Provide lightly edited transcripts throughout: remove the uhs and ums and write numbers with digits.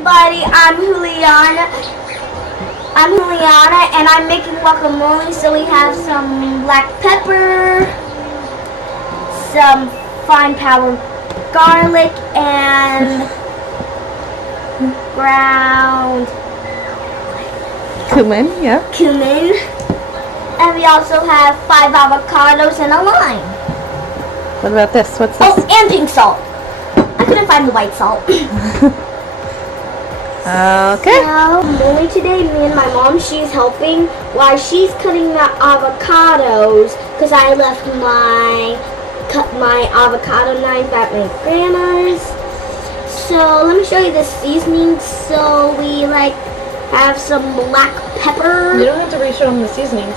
everybody, I'm Juliana and I'm making guacamole. So we have some black pepper, some fine powdered garlic, and ground cumin, yeah. Cumin. And we also have 5 avocados and a lime. What about this? What's this? Oh, and pink salt. I couldn't find the white salt. Okay. So, only today, me and my mom, she's helping while she's cutting the avocados because I left my avocado knife at my grandma's. So let me show you the seasoning. So we have some black pepper. You don't have to re-show them the seasonings.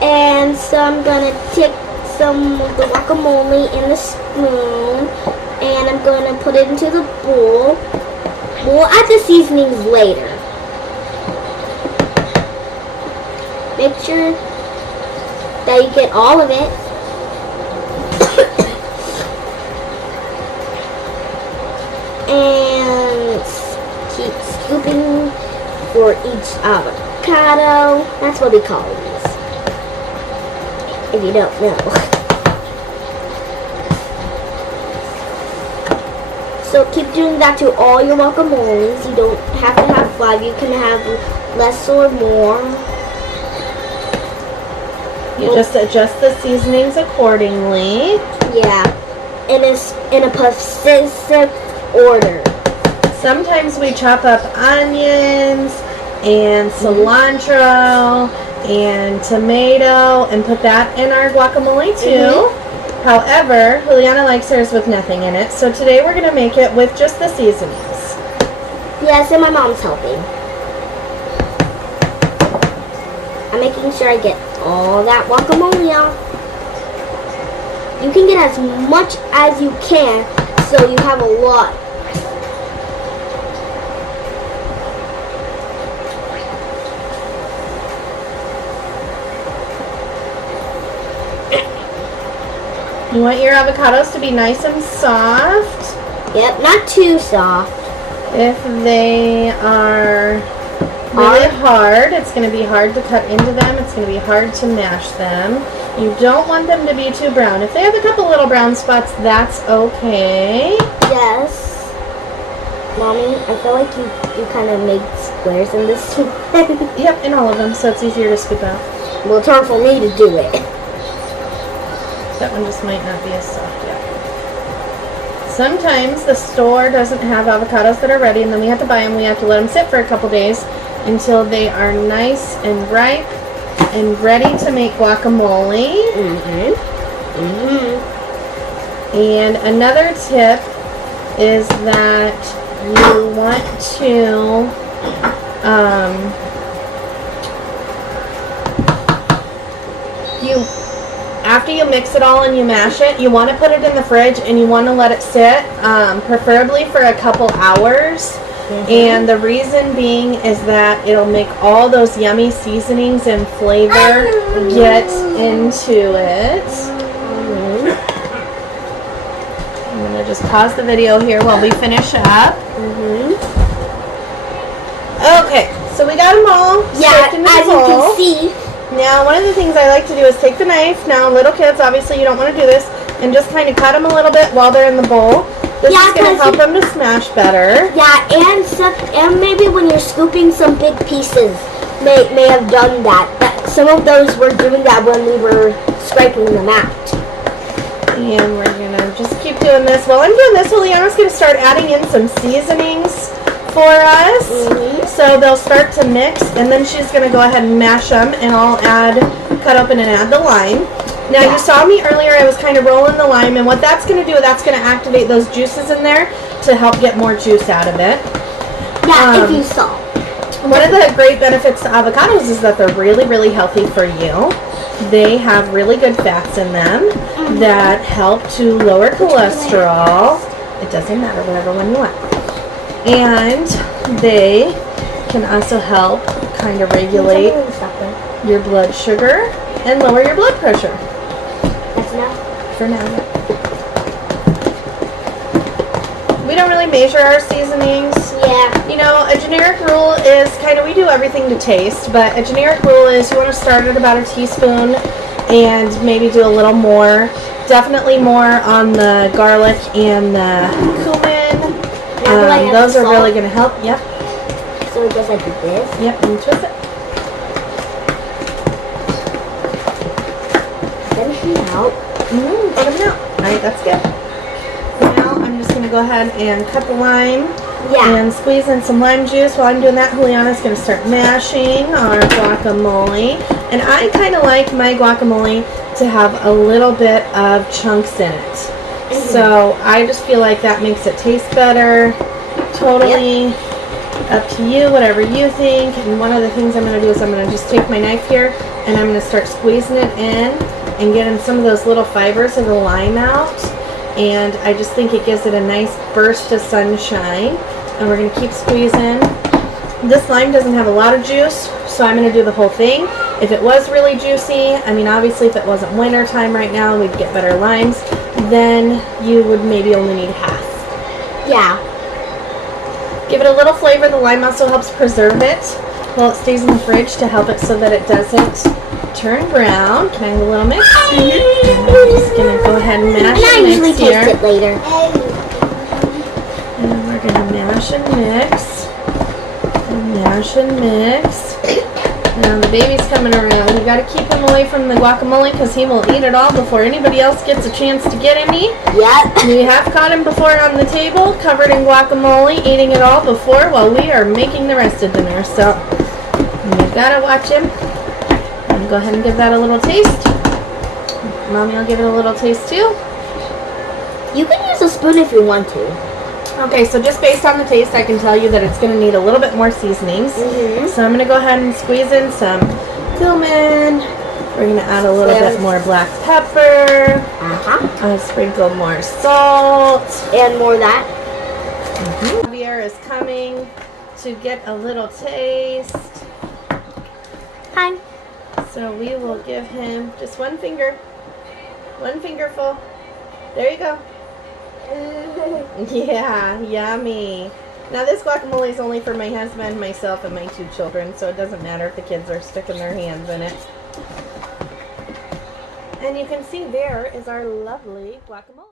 And so I'm gonna take some of the guacamole in the spoon, and I'm gonna put it into the bowl. We'll add the seasonings later. Make sure that you get all of it. And keep scooping for each avocado. That's what we call these, if you don't know. So keep doing that to all your guacamoles. You don't have to have 5. You can have less or more. You just adjust the seasonings accordingly. Yeah, in a specific order. Sometimes we chop up onions and cilantro and tomato and put that in our guacamole too. However, Juliana likes hers with nothing in it, so today we're going to make it with just the seasonings. Yes, and my mom's helping. I'm making sure I get all that guacamole out. You can get as much as you can, so you have a lot. You want your avocados to be nice and soft. Yep, not too soft. If they are really hard, it's going to be hard to cut into them. It's going to be hard to mash them. You don't want them to be too brown. If they have a couple little brown spots, that's okay. Yes. Mommy, I feel like you kind of made squares in this one. Yep, in all of them, so it's easier to scoop out. Well, it's hard for me to do it. That one just might not be as soft yet. Sometimes the store doesn't have avocados that are ready, and then we have to buy them. We have to let them sit for a couple days until they are nice and ripe and ready to make guacamole. And another tip is that you want to after you mix it all and you mash it, you want to put it in the fridge and you want to let it sit, preferably for a couple hours. And the reason being is that it'll make all those yummy seasonings and flavor get into it. I'm going to just pause the video here while we finish up. Okay, so we got them all soaked into the bowl. As you can see. Now, one of the things I like to do is take the knife. Now, little kids, obviously, you don't want to do this, and just kind of cut them a little bit while they're in the bowl. This is going to help them to smash better. Yeah, and maybe when you're scooping some big pieces, may have done that. Some of those were doing that when we were scraping them out. And we're going to just keep doing this. While I'm doing this, Juliana's going to start adding in some seasonings for us. So they'll start to mix, and then she's going to go ahead and mash them, and I'll cut open and add the lime. Now, you saw me earlier, I was kind of rolling the lime, and what that's going to do, that's going to activate those juices in there to help get more juice out of it. Yeah, if you saw. One of the great benefits to avocados is that they're really, really healthy for you. They have really good fats in them that help to lower cholesterol. It doesn't matter, whatever one you want. And they can also help kind of regulate your blood sugar and lower your blood pressure. That's enough? For now. We don't really measure our seasonings. Yeah. You know, a generic rule is kind of, we do everything to taste, but a generic rule is you want to start at about a teaspoon and maybe do a little more. Definitely more on the garlic and the cumin. Those are really going to help. Yep. So it goes like this? Yep, and twist it. Let him out. Let him out. Alright, that's good. Now I'm just going to go ahead and cut the lime. Yeah. And squeeze in some lime juice. While I'm doing that, Juliana's going to start mashing our guacamole. And I kind of like my guacamole to have a little bit of chunks in it. So I just feel like that makes it taste better. Totally up to you, whatever you think. And one of the things I'm going to do is I'm going to just take my knife here and I'm going to start squeezing it in and getting some of those little fibers of the lime out. And I just think it gives it a nice burst of sunshine. And we're going to keep squeezing. This lime doesn't have a lot of juice, so I'm going to do the whole thing. If it was really juicy, I mean, obviously if it wasn't winter time right now, we'd get better limes, then you would maybe only need half. Yeah. Give it a little flavor. The lime also helps preserve it while it stays in the fridge to help it so that it doesn't turn brown. Can I have a little mix? I'm just going to go ahead and mash and and I usually mix here. taste it later. And we're going to mash and mix. And mash and mix. Now the baby's coming around. We got to keep him away from the guacamole because he will eat it all before anybody else gets a chance to get any. Yep. We have caught him before on the table, covered in guacamole, eating it all before while we are making the rest of dinner. So you got to watch him. And go ahead and give that a little taste. Mommy will give it a little taste too. You can use a spoon if you want to. Okay, so just based on the taste, I can tell you that it's going to need a little bit more seasonings. So I'm going to go ahead and squeeze in some cumin. We're going to add a little bit more black pepper. Sprinkle more salt. And more of that. Javier is coming to get a little taste. Hi. So we will give him just one finger. One fingerful. There you go. Yeah, yummy. Now this guacamole is only for my husband, myself, and my 2 children, so it doesn't matter if the kids are sticking their hands in it. And you can see there is our lovely guacamole.